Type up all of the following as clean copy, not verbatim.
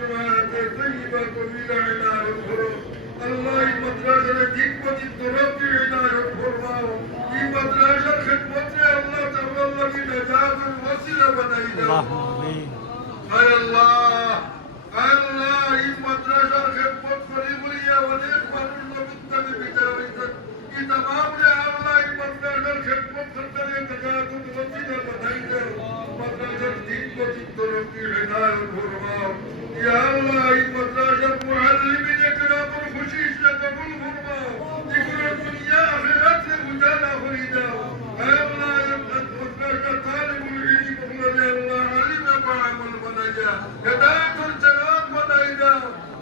جماعة طيبة طويلة عناية فرو الله مدرسة حكمة التربي عناية فرماو في مدرسة خدمة الله تعالى کی نجات الوسیلہ بنائیدہ اے اللہ এই মাদ্রাসার খেদমত করি বলিয়া অনেক মানুষ নবুত্তাকে বিচার হইতেন কি तमाम রে আল্লাহ এই মাদ্রাসার খেদমত করতে নজাতুল ওসিলা বানাইদে মাদ্রাসার দিন পর্যন্ত রব্বি হিদায়াত ফরমাও ইয়া আল্লাহ এই মাদ্রাসার মুআল্লিমিন کرامর খুশি সে কবুল ফরমাও জিকর দুনিয়া আখিরাত সে উজালা করে দাও اے اللہ মাদ্রাসার তালিবুল ইলম বলে আল্লাহ আলিম বাআমল বানাইয়া হিদায়াতুল জানাত বানাইদা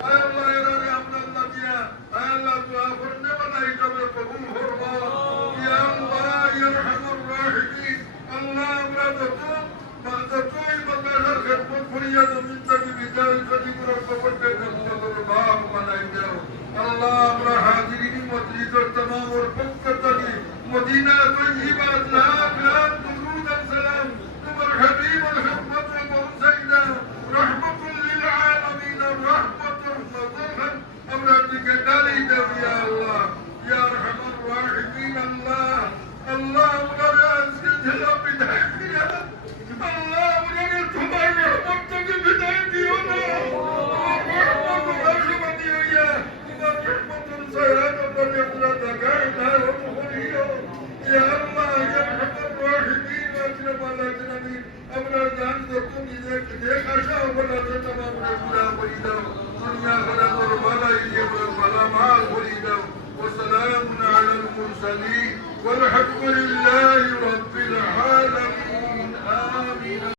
اے اللہ এরারে আমরা আল্লাহ দিয়া اے اللہ দোয়া করতে বানাইদা কবুল ফরমাও ইয়া আল্লাহ ইয়া আরহামার রাহিমিন আল্লাহ আমরা তো মাদ্রাসার মাদ্রাসার খেদমত করিয়া জমিন থেকে বিদায় করি করতে খেদমতের বাপ বানাই দাও আল্লাহ আমরা হাজিরিন মজলিসের तमाम और पक्ष থেকে মদিনা তৈয়বা লাখ লাখ দুরুদ ও সালাম তোমার হাবিব ও খিদমত পৌঁছাইদা রহমাতুল লিল আলামিন রহমাতুল মুতাহহার আমরা দিকে ডালি দাও ইয়া আল্লাহ ইয়া আরহামার রাহিমিন আল্লাহ আল্লাহ আমরা আজকে ঝেলা বিদায় দিয়া আল্লাহ আমরা তোমার রহমত থেকে বিদায় দিও না তোমার রহমত রাশিবাদী হইয়া তোমার রহমতের সায়াত বলে আমরা জাগায় না হইও ইয়া আল্লাহ ইয়া আরহামার রাহিমিন আজরাব আলামিন আমরা জান যত নিজে দেখা আশা বলা যে तमाम পুরা করে দাও দুনিয়া খরা তোর বালাই দিয়ে বালা মাল করে দাও وسلام على المرسلين والحمد لله رب العالمين آمين